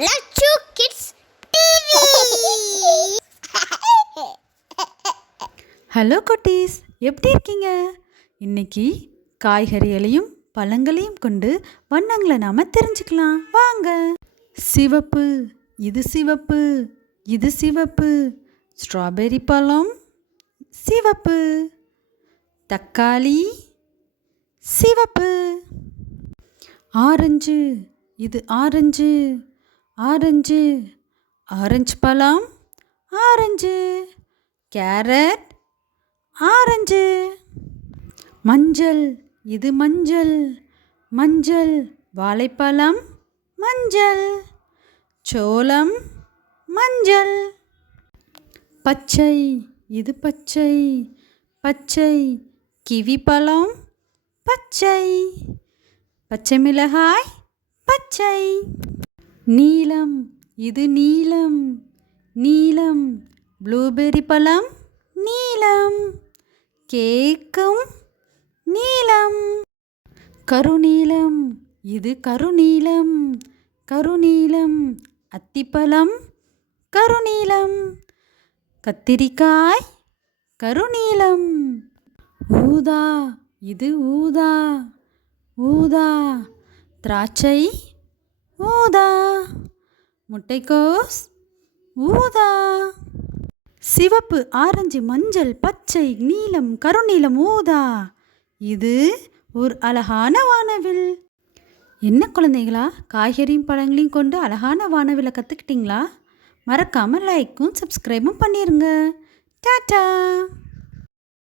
Lachu kids TV. Hello குட்டீஸ், எப்படி இருக்கீங்க? இன்னைக்கு காய்கறிகளையும் பழங்களையும் கொண்டு வண்ணங்களை நாம் தெரிஞ்சுக்கலாம். வாங்க. சிவப்பு, இது சிவப்பு, இது சிவப்பு. ஸ்ட்ராபெரி பழம் சிவப்பு. தக்காளி சிவப்பு. ஆரஞ்சு, இது ஆரஞ்சு, ஆரஞ்சு. ஆரஞ்சு பழம் ஆரஞ்சு. Carrot orange. மஞ்சள், இது மஞ்சள், மஞ்சள். வாழைப்பழம் மஞ்சள். சோளம் மஞ்சள். பச்சை, இது பச்சை, பச்சை. கிவி பழம் பச்சை. பச்சை மிளகாய் பச்சை. நீலம், இது நீலம், நீலம். ப்ளூபெர்ரி பழம் நீலம். கேக்கும் நீலம். கருநீலம், இது கருநீலம், கருநீலம். அத்திப்பழம் கருநீலம். கத்திரிக்காய் கருநீலம். ஊதா, இது ஊதா, ஊதா. திராட்சை ஊதா. முட்டைக்கோஸ் ஊதா. சிவப்பு, ஆரஞ்சு, மஞ்சள், பச்சை, நீலம், கருநீலம், ஊதா. இது ஒரு அழகான வானவில். என்ன குழந்தைகளா, காய்கறியும் பழங்களையும் கொண்டு அழகான வானவிலை கற்றுக்கிட்டீங்களா? மறக்காமல் லைக்கும் சப்ஸ்கிரைபும் பண்ணிடுங்க. டாட்டா.